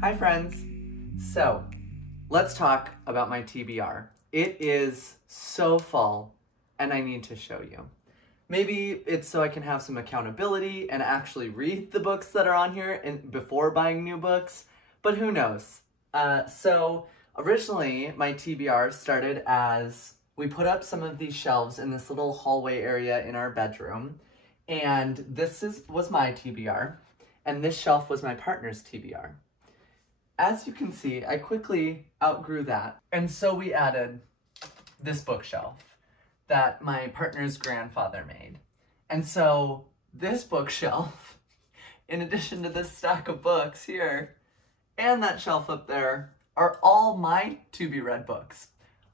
Hi friends! So, let's talk about my TBR. It is so fall, and I need to show you. Maybe it's so I can have some accountability and actually read the books that are on here before buying new books, but who knows. So, originally, my TBR started as we put up some of these shelves in this little hallway area in our bedroom, and this was my TBR, and this shelf was my partner's TBR. As you can see, I quickly outgrew that, and so we added this bookshelf that my partner's grandfather made. And so this bookshelf, in addition to this stack of books here, and that shelf up there, are all my to-be-read books.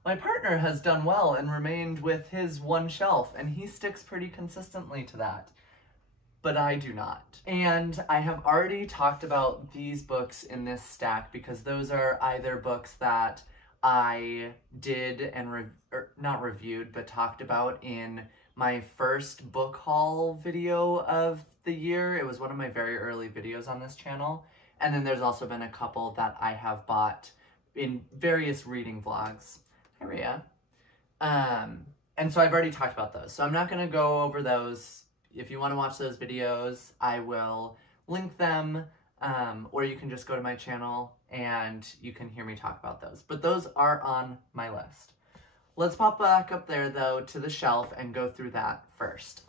My partner has done well and remained with his one shelf, and he sticks pretty consistently to that. But I do not. And I have already talked about these books in this stack because those are either books that I did and not reviewed, but talked about in my first book haul video of the year. It was one of my very early videos on this channel. And then there's also been a couple that I have bought in various reading vlogs. Hi, Rhea. And so I've already talked about those. So I'm not gonna go over those. If you want to watch those videos, I will link them, or you can just go to my channel and you can hear me talk about those. But those are on my list. Let's pop back up there, though, to the shelf and go through that first.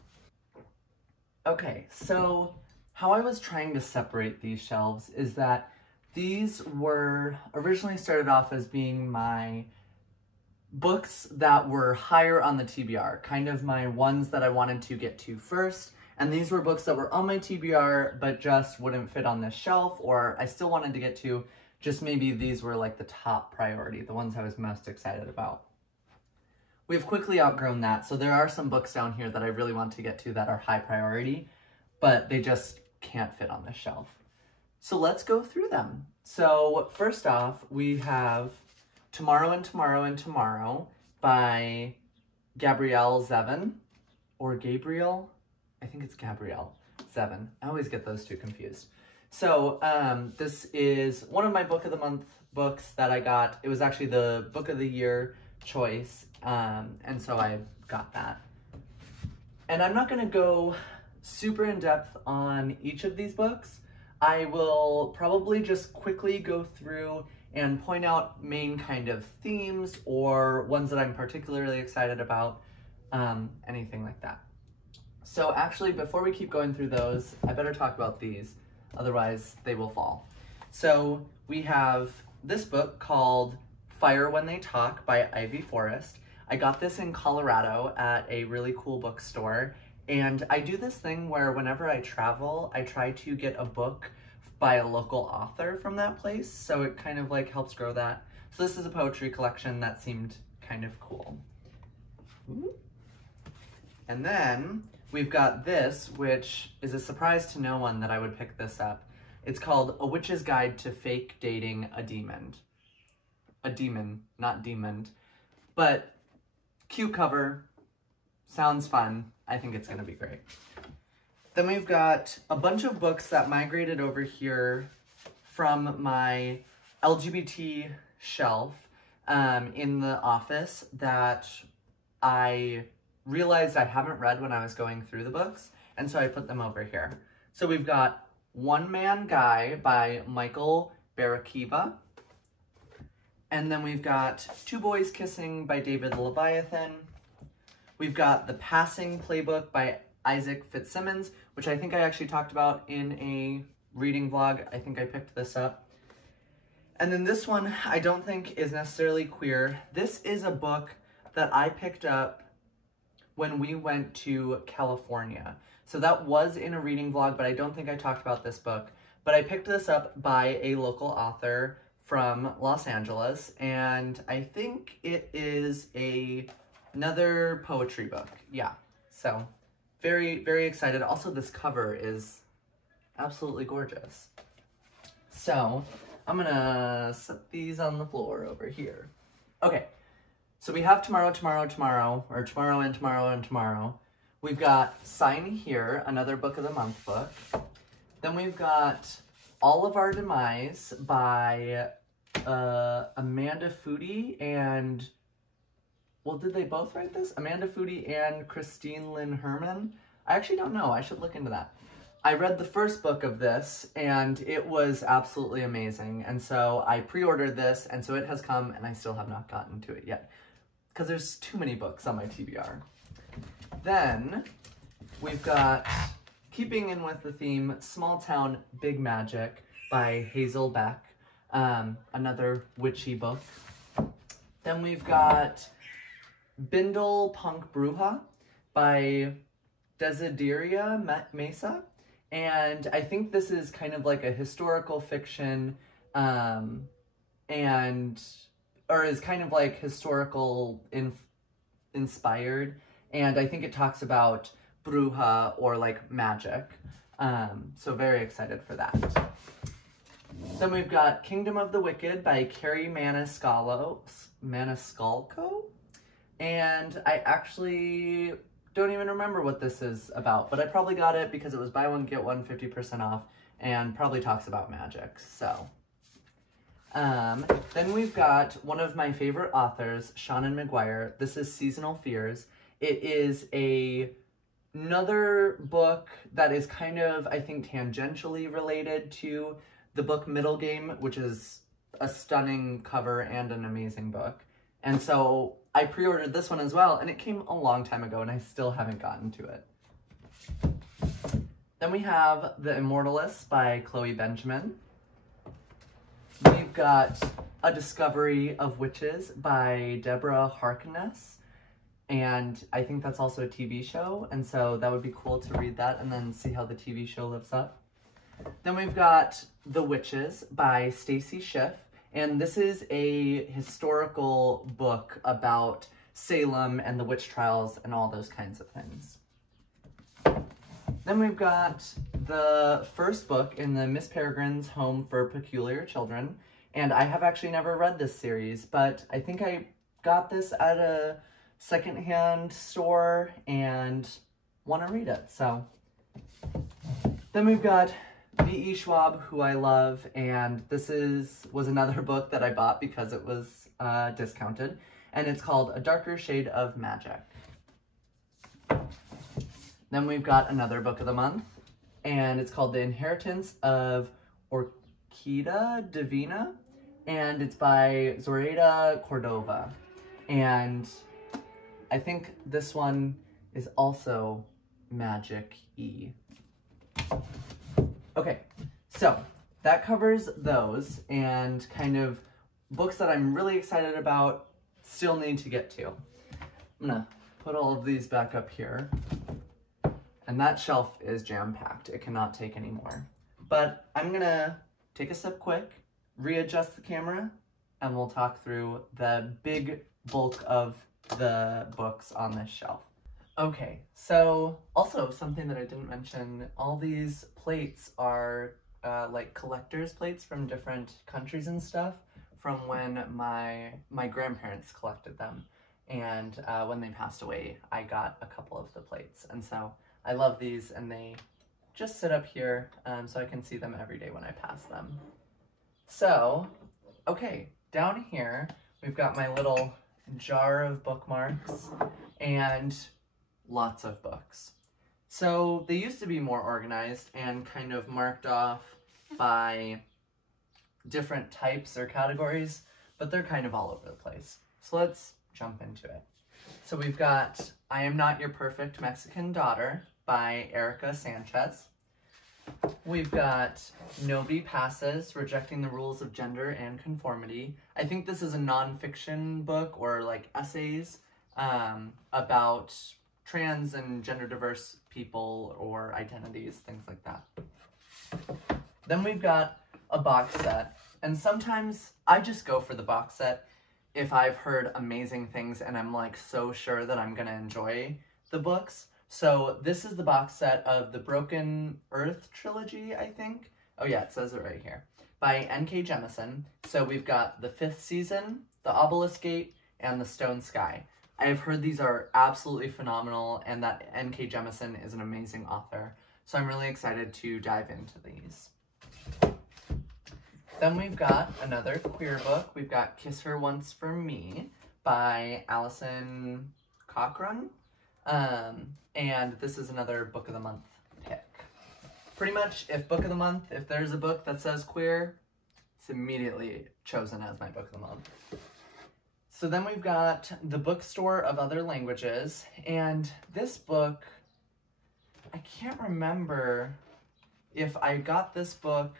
Okay, so how I was trying to separate these shelves is that these were originally started off as being my books that were higher on the TBR, kind of my ones that I wanted to get to first, and these were books that were on my TBR but just wouldn't fit on this shelf, or I still wanted to get to, just maybe these were like the top priority, the ones I was most excited about. We've quickly outgrown that, so there are some books down here that I really want to get to that are high priority, but they just can't fit on this shelf. So let's go through them. So first off, we have Tomorrow and Tomorrow and Tomorrow by Gabrielle Zevin, or Gabriel? I think it's Gabrielle Zevin. I always get those two confused. So this is one of my Book of the Month books that I got. It was actually the Book of the Year choice, and so I got that. And I'm not gonna go super in depth on each of these books. I will probably just quickly go through and point out main kind of themes or ones that I'm particularly excited about, anything like that. So actually, before we keep going through those, I better talk about these, otherwise they will fall. So we have this book called Fire When They Talk by Ivy Forrest. I got this in Colorado at a really cool bookstore, and I do this thing where whenever I travel, I try to get a book by a local author from that place, so it kind of like helps grow that. So this is a poetry collection that seemed kind of cool. And then we've got this, which is a surprise to no one that I would pick this up. It's called A Witch's Guide to Fake Dating a Demon. A demon, not demon. But cute cover, sounds fun. I think it's gonna be great. Then we've got a bunch of books that migrated over here from my LGBT shelf in the office that I realized I haven't read when I was going through the books, and so I put them over here. So we've got One Man Guy by Michael Barakiva, and then we've got Two Boys Kissing by David Leviathan. We've got The Passing Playbook by Isaac Fitzsimmons, which I think I actually talked about in a reading vlog. I think I picked this up. And then this one I don't think is necessarily queer. This is a book that I picked up when we went to California. So that was in a reading vlog, but I don't think I talked about this book. But I picked this up by a local author from Los Angeles, and I think it is another poetry book. Yeah, so very, very excited. Also, this cover is absolutely gorgeous. So I'm gonna set these on the floor over here. Okay, so we have Tomorrow, Tomorrow, Tomorrow, or Tomorrow and Tomorrow and Tomorrow. We've got Sign Here, another Book of the Month book. Then we've got All of Our Demise by Amanda Foody and, well, did they both write this? Amanda Foody and Christine Lynn Herman? I actually don't know. I should look into that. I read the first book of this, and it was absolutely amazing. And so I pre-ordered this, and so it has come, and I still have not gotten to it yet, because there's too many books on my TBR. Then we've got, keeping in with the theme, Small Town, Big Magic by Hazel Beck, another witchy book. Then we've got Bindle Punk Bruja by Desideria Mesa, and I think this is kind of like a historical fiction, or is kind of like historical inspired, and I think it talks about bruja or like magic, so very excited for that. Then we've got Kingdom of the Wicked by Carrie Maniscalco, and I actually don't even remember what this is about, but I probably got it because it was buy one, get one, 50% off, and probably talks about magic, so. Then we've got one of my favorite authors, Shannon McGuire. This is Seasonal Fears. It is another book that is kind of, I think, tangentially related to the book Middle Game, which is a stunning cover and an amazing book. And so I pre-ordered this one as well, and it came a long time ago, and I still haven't gotten to it. Then we have The Immortalists by Chloe Benjamin. We've got A Discovery of Witches by Deborah Harkness, and I think that's also a TV show, and so that would be cool to read that and then see how the TV show lives up. Then we've got The Witches by Stacy Schiff, and this is a historical book about Salem and the witch trials and all those kinds of things. Then we've got the first book in the Miss Peregrine's Home for Peculiar Children, and I have actually never read this series, but I think I got this at a secondhand store and want to read it, so. Then we've got V.E. Schwab, who I love, and this was another book that I bought because it was discounted, and it's called A Darker Shade of Magic. Then we've got another book of the month, and it's called The Inheritance of Orquídea Divina, and it's by Zoraida Cordova, and I think this one is also magic-y. Okay, so that covers those, and kind of books that I'm really excited about, still need to get to. I'm gonna put all of these back up here, and that shelf is jam-packed. It cannot take any more. But I'm gonna take a sip quick, readjust the camera, and we'll talk through the big bulk of the books on this shelf. Okay, so also something that I didn't mention, all these plates are like collector's plates from different countries and stuff from when my grandparents collected them. And when they passed away, I got a couple of the plates. And so I love these, and they just sit up here so I can see them every day when I pass them. So, okay, down here, we've got my little jar of bookmarks and lots of books. So they used to be more organized and kind of marked off by different types or categories, but they're kind of all over the place. So let's jump into it. So we've got I Am Not Your Perfect Mexican Daughter by Erica Sanchez. We've got Nobody Passes, Rejecting the Rules of Gender and Conformity. I think this is a nonfiction book or like essays about trans and gender diverse people or identities, things like that. Then we've got a box set, and sometimes I just go for the box set if I've heard amazing things and I'm like so sure that I'm gonna enjoy the books. So this is the box set of the Broken Earth trilogy, I think. Oh yeah, it says it right here. By N.K. Jemisin. So we've got the 5th season, the Obelisk Gate, and the Stone Sky. I have heard these are absolutely phenomenal and that N.K. Jemisin is an amazing author. So I'm really excited to dive into these. Then we've got another queer book. We've got Kiss Her Once for Me by Allison Cochran. And this is another Book of the Month pick. Pretty much, if Book of the Month, if there's a book that says queer, it's immediately chosen as my Book of the Month. So then we've got The Bookstore of Other Languages, and this book, I can't remember if I got this book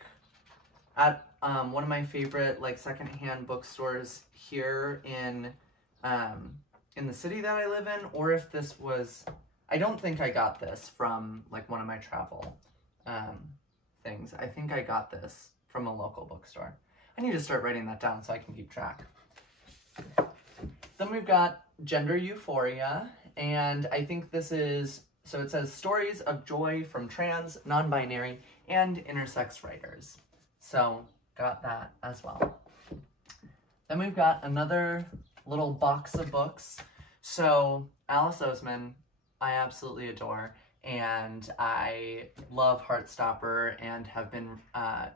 at one of my favorite like secondhand bookstores here in the city that I live in, or if this was, I don't think I got this from like one of my travel things. I think I got this from a local bookstore. I need to start writing that down so I can keep track. Then we've got Gender Euphoria, and I think this is, so it says stories of joy from trans, non-binary, and intersex writers. So got that as well. Then we've got another little box of books. So Alice Oseman, I absolutely adore, and I love Heartstopper and have been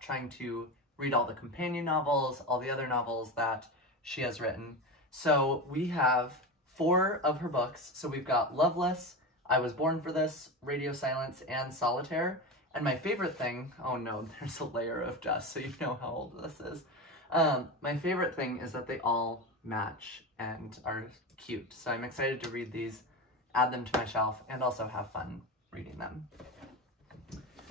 trying to read all the companion novels, all the other novels that she has written. So we have 4 of her books. So we've got Loveless, I Was Born for This, Radio Silence, and Solitaire. And my favorite thing, oh no, there's a layer of dust, so you know how old this is. My favorite thing is that they all match and are cute. So I'm excited to read these, add them to my shelf, and also have fun reading them.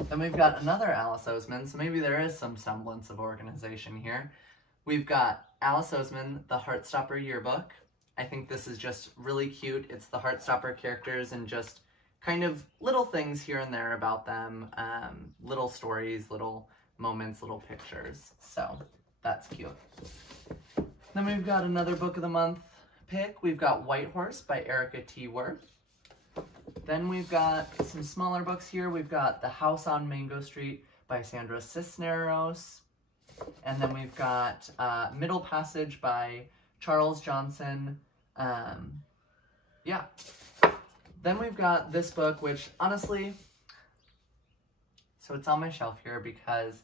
Then we've got another Alice Oseman, so maybe there is some semblance of organization here. We've got Alice Oseman, The Heartstopper Yearbook. I think this is just really cute. It's the Heartstopper characters and just kind of little things here and there about them, little stories, little moments, little pictures. So that's cute. Then we've got another Book of the Month pick. We've got White Horse by Erica T. Worth. Then we've got some smaller books here. We've got The House on Mango Street by Sandra Cisneros. And then we've got Middle Passage by Charles Johnson. Yeah. Then we've got this book, which honestly, so it's on my shelf here because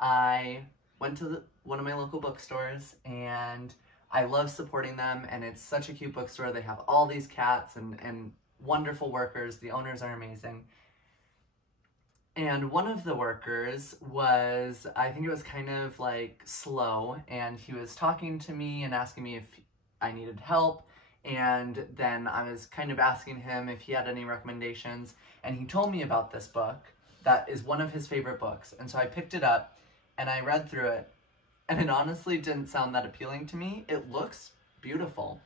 I went to one of my local bookstores and I love supporting them, and it's such a cute bookstore. They have all these cats and wonderful workers. The owners are amazing. And one of the workers was, I think it was kind of like slow, and he was talking to me and asking me if I needed help. And then I was kind of asking him if he had any recommendations, and he told me about this book that is one of his favorite books. And so I picked it up and I read through it, and it honestly didn't sound that appealing to me. It looks beautiful,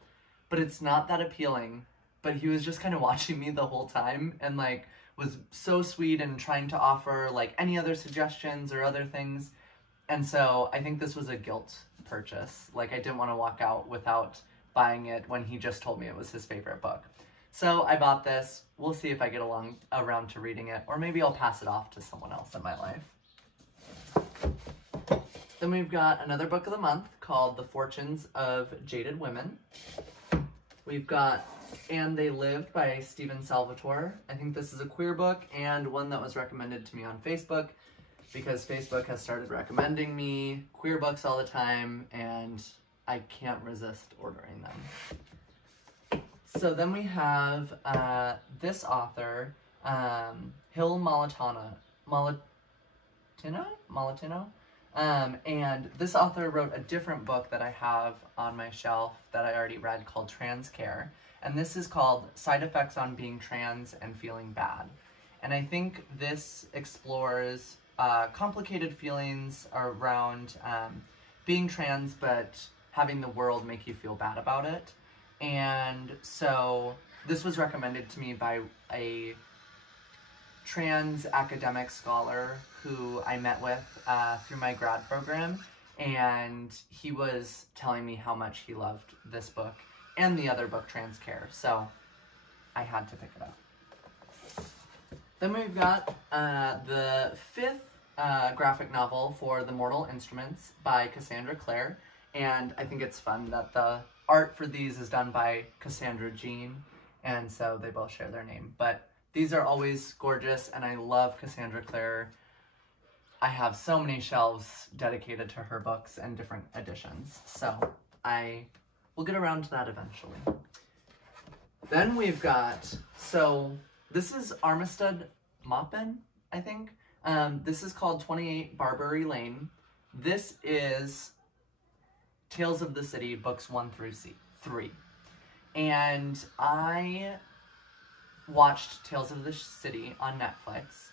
but it's not that appealing. But he was just kind of watching me the whole time and like was so sweet and trying to offer like any other suggestions or other things. And so I think this was a guilt purchase. Like I didn't want to walk out without buying it when he just told me it was his favorite book. So I bought this. We'll see if I get around to reading it, or maybe I'll pass it off to someone else in my life. Then we've got another Book of the Month called The Fortunes of Jaded Women. We've got And They Lived by Stephen Salvatore. I think this is a queer book and one that was recommended to me on Facebook because Facebook has started recommending me queer books all the time, and I can't resist ordering them. So then we have this author, Hill Molitano, and this author wrote a different book that I have on my shelf that I already read called Trans Care. And this is called Side Effects on Being Trans and Feeling Bad. And I think this explores complicated feelings around being trans, but having the world make you feel bad about it. And so this was recommended to me by a trans academic scholar who I met with through my grad program, and he was telling me how much he loved this book and the other book, Trans Care, so I had to pick it up. Then we've got the 5th graphic novel for The Mortal Instruments by Cassandra Clare, and I think it's fun that the art for these is done by Cassandra Jean, and so they both share their name. But these are always gorgeous, and I love Cassandra Clare. I have so many shelves dedicated to her books and different editions. So I will get around to that eventually. Then we've got, so this is Armistead Maupin, I think. This is called 28 Barbary Lane. This is Tales of the City, books 1 through 3. And I watched Tales of the City on Netflix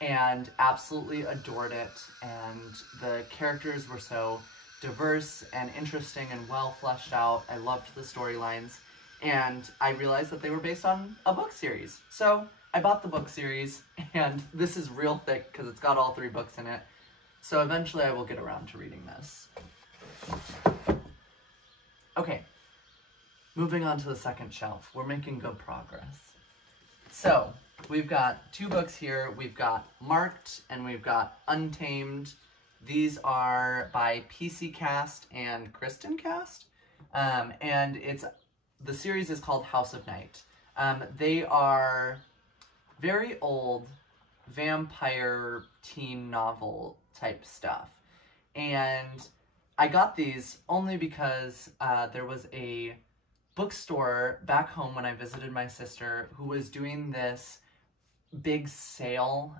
and absolutely adored it. And the characters were so diverse and interesting and well fleshed out. I loved the storylines. And I realized that they were based on a book series. So I bought the book series, and this is real thick because it's got all 3 books in it. So eventually I will get around to reading this. Okay, moving on to the second shelf. We're making good progress. So we've got 2 books here. We've got Marked and we've got Untamed. These are by PC Cast and Kristen Cast. And the series is called House of Night. They are very old vampire teen novel type stuff. And I got these only because there was a bookstore back home when I visited my sister who was doing this big sale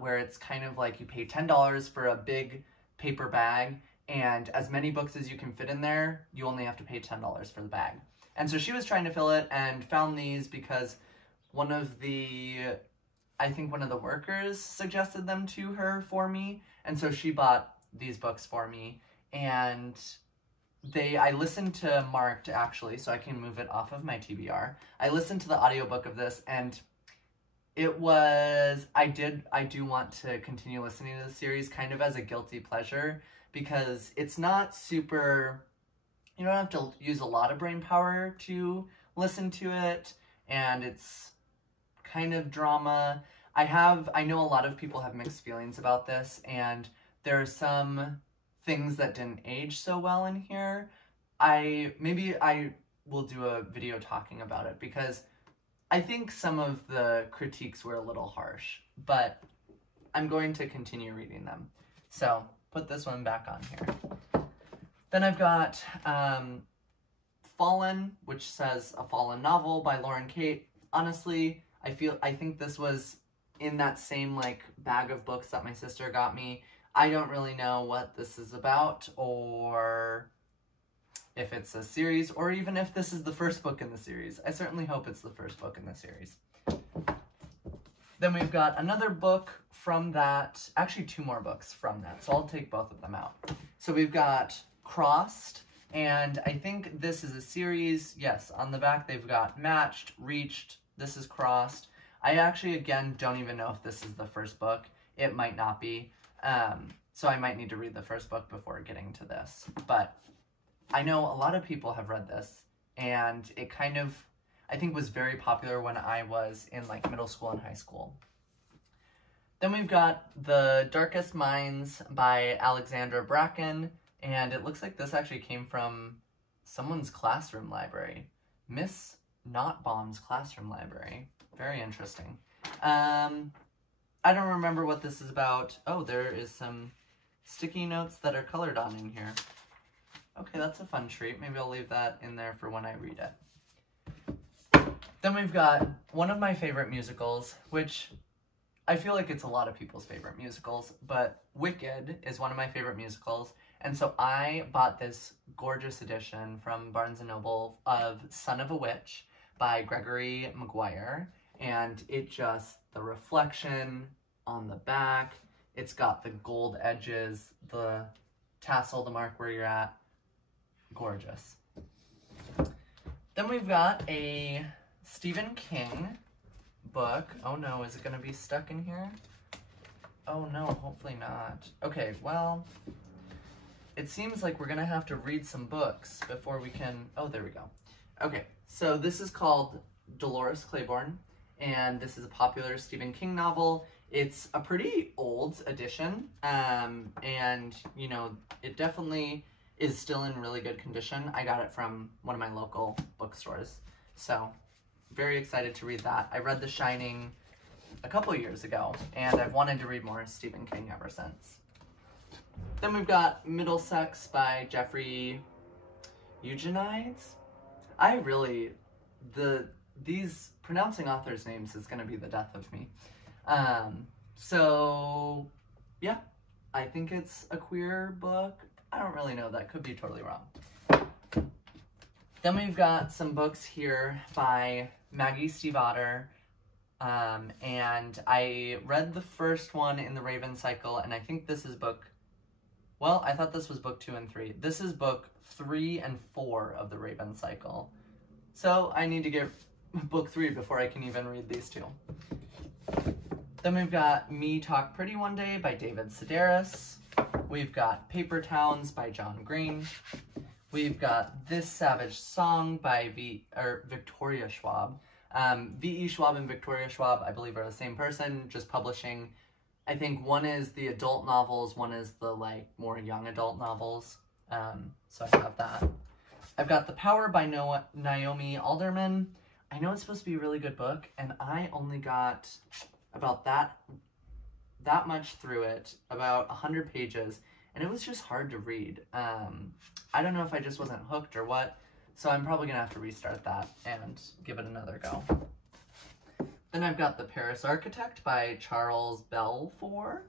where it's kind of like you pay $10 for a big paper bag, and as many books as you can fit in there, you only have to pay $10 for the bag. And so she was trying to fill it and found these because one of the workers suggested them to her for me. And so she bought these books for me. And I listened to Marked, actually, so I can move it off of my TBR. I listened to the audiobook of this, and it was, I do want to continue listening to the series kind of as a guilty pleasure, because it's not super, you don't have to use a lot of brain power to listen to it, and it's kind of drama. I know a lot of people have mixed feelings about this, and there are some things that didn't age so well in here. Maybe I will do a video talking about it, because I think some of the critiques were a little harsh, but I'm going to continue reading them. So put this one back on here. Then I've got Fallen, which says a Fallen novel by Lauren Kate. Honestly, I think this was in that same like bag of books that my sister got me. I don't really know what this is about, or if it's a series, or even if this is the first book in the series. I certainly hope it's the first book in the series. Then we've got another book from that, actually 2 more books from that, so I'll take both of them out. So we've got Crossed, and I think this is a series. Yes, on the back they've got Matched, Reached, this is Crossed. I actually, again, don't even know if this is the first book. It might not be. So I might need to read the first book before getting to this. But I know a lot of people have read this, and it kind of, I think, was very popular when I was in like middle school and high school. Then we've got The Darkest Minds by Alexandra Bracken, and it looks like this actually came from someone's classroom library. Miss Notbaum's classroom library. Very interesting. I don't remember what this is about. Oh, there is some sticky notes that are colored on in here. Okay, that's a fun treat. Maybe I'll leave that in there for when I read it. Then we've got one of my favorite musicals, which I feel like it's a lot of people's favorite musicals, but Wicked is one of my favorite musicals, and so I bought this gorgeous edition from Barnes & Noble of Son of a Witch by Gregory Maguire, and it just, the reflection on the back, it's got the gold edges, the tassel to mark where you're at. Gorgeous. Then we've got a Stephen King book. Oh no, is it going to be stuck in here? Oh no, hopefully not. Okay, well, it seems like we're going to have to read some books before we can... Oh, there we go. Okay, so this is called Dolores Claiborne, and this is a popular Stephen King novel. It's a pretty old edition, and, you know, it definitely is still in really good condition. I got it from one of my local bookstores, so very excited to read that. I read The Shining a couple years ago, and I've wanted to read more Stephen King ever since. Then we've got Middlesex by Jeffrey Eugenides. These pronouncing authors' names is going to be the death of me. So, yeah, I think it's a queer book. I don't really know, that could be totally wrong. Then we've got some books here by Maggie Stiefvater, and I read the first one in the Raven Cycle, and I think this is I thought this was book 2 and 3. This is book 3 and 4 of the Raven Cycle. So I need to get book 3 before I can even read these two. Then we've got Me Talk Pretty One Day by David Sedaris. We've got Paper Towns by John Green. We've got This Savage Song by Victoria Schwab. V.E. Schwab and Victoria Schwab, I believe, are the same person, just publishing. I think one is the adult novels, one is the more young adult novels. So I have that. I've got The Power by Naomi Alderman. I know it's supposed to be a really good book, and I only got about that much through it, about 100 pages, and it was just hard to read. I don't know if I just wasn't hooked or what, so I'm probably gonna have to restart that and give it another go. Then I've got The Paris Architect by Charles Belfour.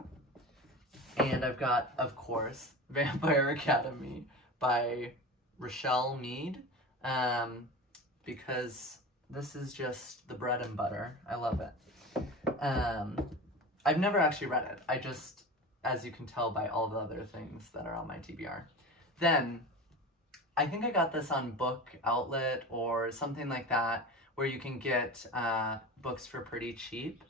And I've got, of course, Vampire Academy by Rochelle Mead. Because this is just the bread and butter. I love it. I've never actually read it. I just, as you can tell by all the other things that are on my TBR. Then, I think I got this on Book Outlet or something like that, where you can get books for pretty cheap.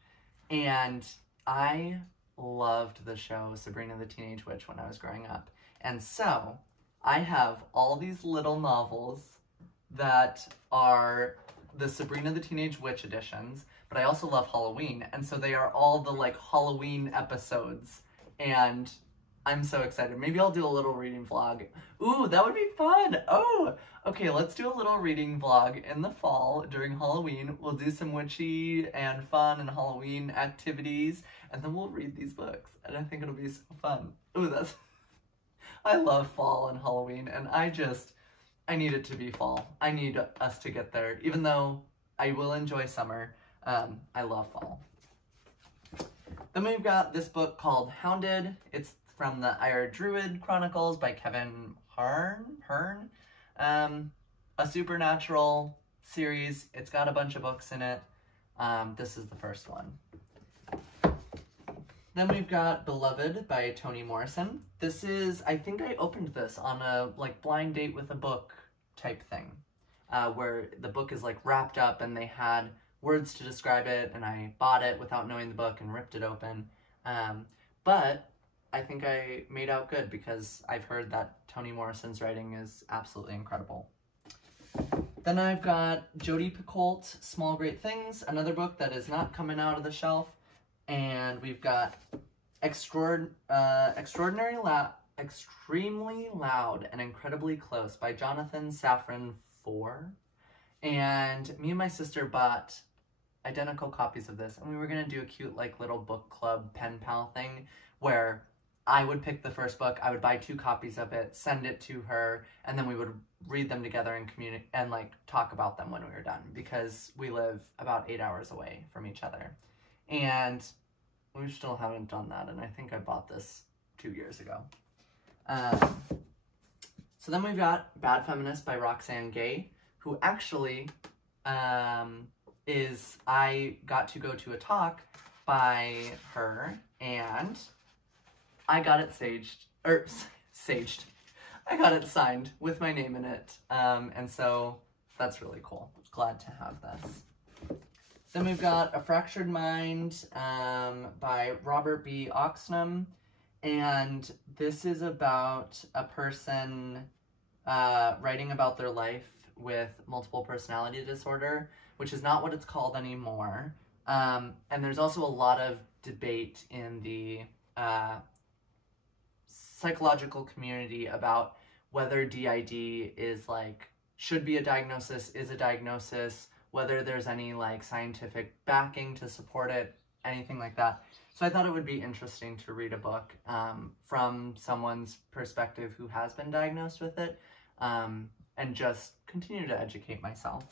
And I loved the show Sabrina the Teenage Witch when I was growing up. And so I have all these little novels that are the Sabrina the Teenage Witch editions, but I also love Halloween. And so they are all the Halloween episodes. And I'm so excited. Maybe I'll do a little reading vlog. Ooh, that would be fun. Oh, okay, let's do a little reading vlog in the fall during Halloween. We'll do some witchy and fun and Halloween activities, and then we'll read these books. And I think it'll be so fun. Ooh, I love fall and Halloween, and I need it to be fall. I need us to get there. Even though I will enjoy summer, I love fall. Then we've got this book called Hounded. It's from the Ire Druid Chronicles by Kevin Hearn. A supernatural series. It's got a bunch of books in it. This is the first one. Then we've got Beloved by Toni Morrison. This is, I think I opened this on a blind date with a book type thing, where the book is wrapped up and they had words to describe it, and I bought it without knowing the book and ripped it open. But I think I made out good because I've heard that Toni Morrison's writing is absolutely incredible. Then I've got Jodi Picoult, Small Great Things, another book that is not coming out of the shelf. And we've got Extremely Loud and Incredibly Close by Jonathan Safran Foer. And me and my sister bought identical copies of this, and we were going to do a cute little book club pen pal thing where I would pick the first book, I would buy 2 copies of it, send it to her, and then we would read them together and communicate and talk about them when we were done, because we live about 8 hours away from each other. And we still haven't done that, and I think I bought this 2 years ago. So then we've got Bad Feminist by Roxane Gay, who actually I got to go to a talk by her, and I got it saged. I got it signed with my name in it, and so that's really cool. Glad to have this. Then we've got A Fractured Mind by Robert B. Oxnam, and this is about a person writing about their life with multiple personality disorder, which is not what it's called anymore. And there's also a lot of debate in the psychological community about whether DID is should be a diagnosis, is a diagnosis, whether there's any scientific backing to support it. anything like that. So I thought it would be interesting to read a book from someone's perspective who has been diagnosed with it, and just continue to educate myself.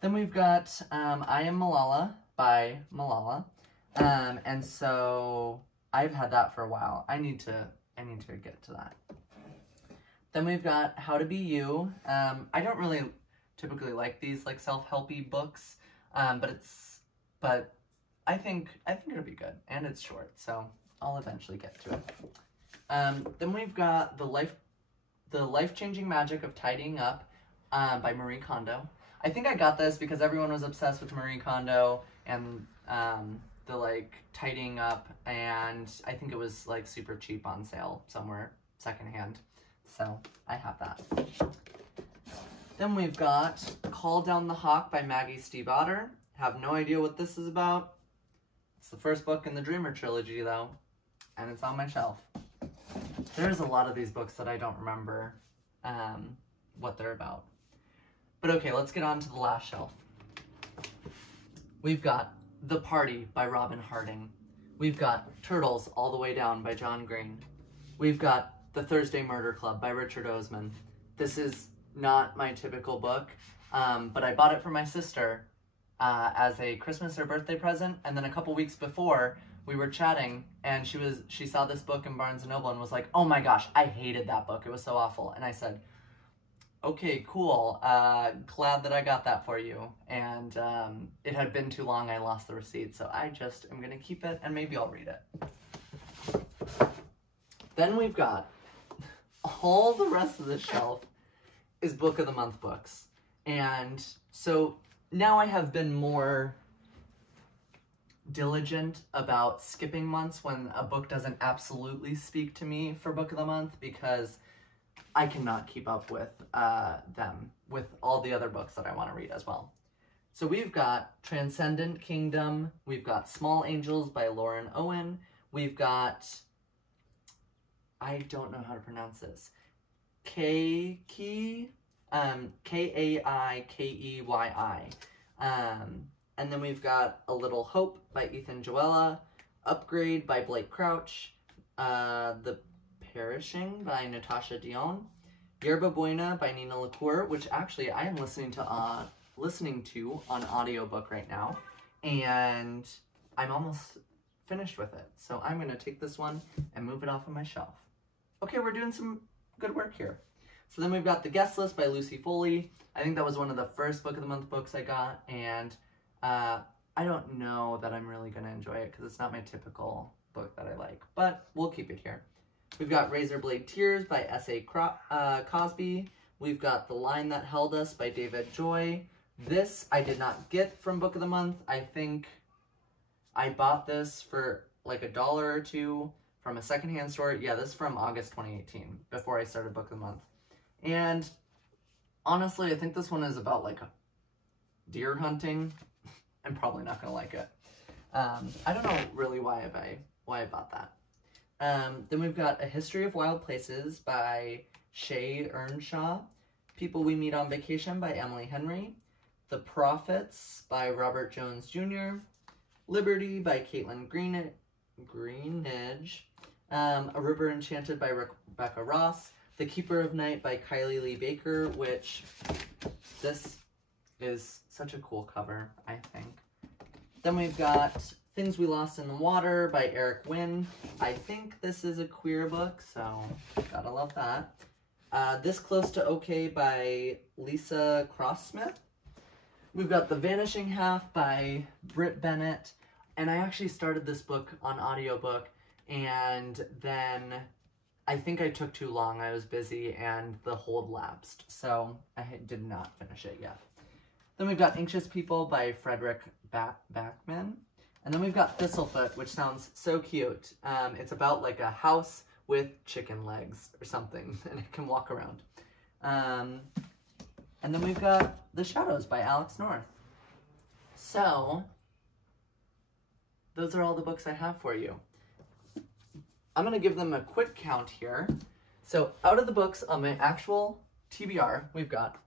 Then we've got I Am Malala by Malala. And so I've had that for a while. I need to get to that. Then we've got How to Be You. I don't really typically like these like self-helpy books, but I think it'll be good, and it's short, so I'll eventually get to it. Then we've got The Life-Changing Magic of Tidying Up by Marie Kondo. I think I got this because everyone was obsessed with Marie Kondo and the like tidying up, and I think it was like super cheap on sale somewhere secondhand, so I have that. Then we've got Call Down the Hawk by Maggie Stiefvater. Have no idea what this is about. It's the first book in the Dreamer trilogy though, and it's on my shelf. There's a lot of these books that I don't remember what they're about. But okay, let's get on to the last shelf. We've got The Party by Robin Harding. We've got Turtles All the Way Down by John Green. We've got The Thursday Murder Club by Richard Osman. This is not my typical book, but I bought it for my sister as a Christmas or birthday present, and then a couple weeks before, we were chatting, and she saw this book in Barnes & Noble and was like, oh my gosh, I hated that book. It was so awful. And I said, okay, cool. Glad that I got that for you. And it had been too long. I lost the receipt. So I just am going to keep it, and maybe I'll read it. Then we've got all the rest of the shelf is Book of the Month books. And so now I have been more diligent about skipping months when a book doesn't absolutely speak to me for Book of the Month, because I cannot keep up with them, with all the other books that I want to read as well. So we've got Transcendent Kingdom, we've got Small Angels by Lauren Owen, we've got, I don't know how to pronounce this, K-K-E-Y-I, and then we've got A Little Hope by Ethan Joella, Upgrade by Blake Crouch, The Perishing by Natasha Dion, Yerba Buena by Nina LaCour, which actually I am listening to on audiobook right now, and I'm almost finished with it. So I'm going to take this one and move it off of my shelf. Okay, we're doing some good work here. So then we've got The Guest List by Lucy Foley. I think that was one of the first Book of the Month books I got, and I don't know that I'm really going to enjoy it because it's not my typical book that I like, but we'll keep it here. We've got Razorblade Tears by S.A. Cosby. We've got The Line That Held Us by David Joy. This I did not get from Book of the Month. I think I bought this for like $1 or $2 from a secondhand store. Yeah, this is from August 2018, before I started Book of the Month. And honestly, I think this one is about like deer hunting. I'm probably not going to like it. I don't know really why I bought that. Then we've got A History of Wild Places by Shay Earnshaw, People We Meet on Vacation by Emily Henry, The Prophets by Robert Jones Jr., Liberty by Caitlin Greenidge, A River Enchanted by Rebecca Ross, The Keeper of Night by Kylie Lee Baker, which this is such a cool cover, I think. Then we've got Things We Lost in the Water by Eric Wynn. I think this is a queer book, so gotta love that. This Close to Okay by Lisa Cross-Smith. We've got The Vanishing Half by Britt Bennett. And I actually started this book on audiobook, and then I think I took too long. I was busy, and the hold lapsed, so I did not finish it yet. Then we've got Anxious People by Frederick Backman. And then we've got Thistlefoot, which sounds so cute. It's about like a house with chicken legs or something, and it can walk around. And then we've got The Shadows by Alex North. So those are all the books I have for you. I'm going to give them a quick count here. So out of the books on my actual TBR, we've got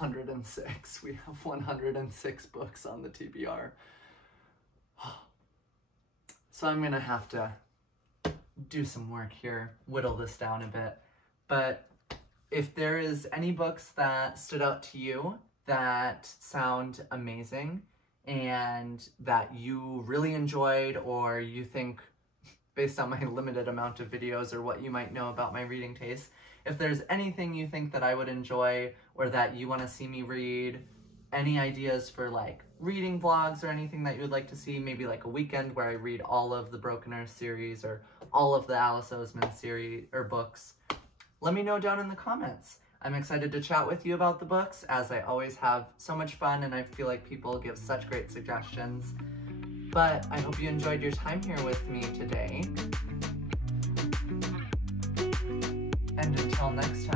106. We have 106 books on the TBR. So I'm gonna have to do some work here, whittle this down a bit. But if there is any books that stood out to you that sound amazing and that you really enjoyed, or you think, based on my limited amount of videos or what you might know about my reading taste, if there's anything you think that I would enjoy or that you want to see me read, any ideas for like reading vlogs or anything that you would like to see, maybe like a weekend where I read all of the Broken Earth series or all of the Alice Oseman series or books, let me know down in the comments. I'm excited to chat with you about the books, as I always have so much fun and I feel like people give such great suggestions. But I hope you enjoyed your time here with me today. And until next time.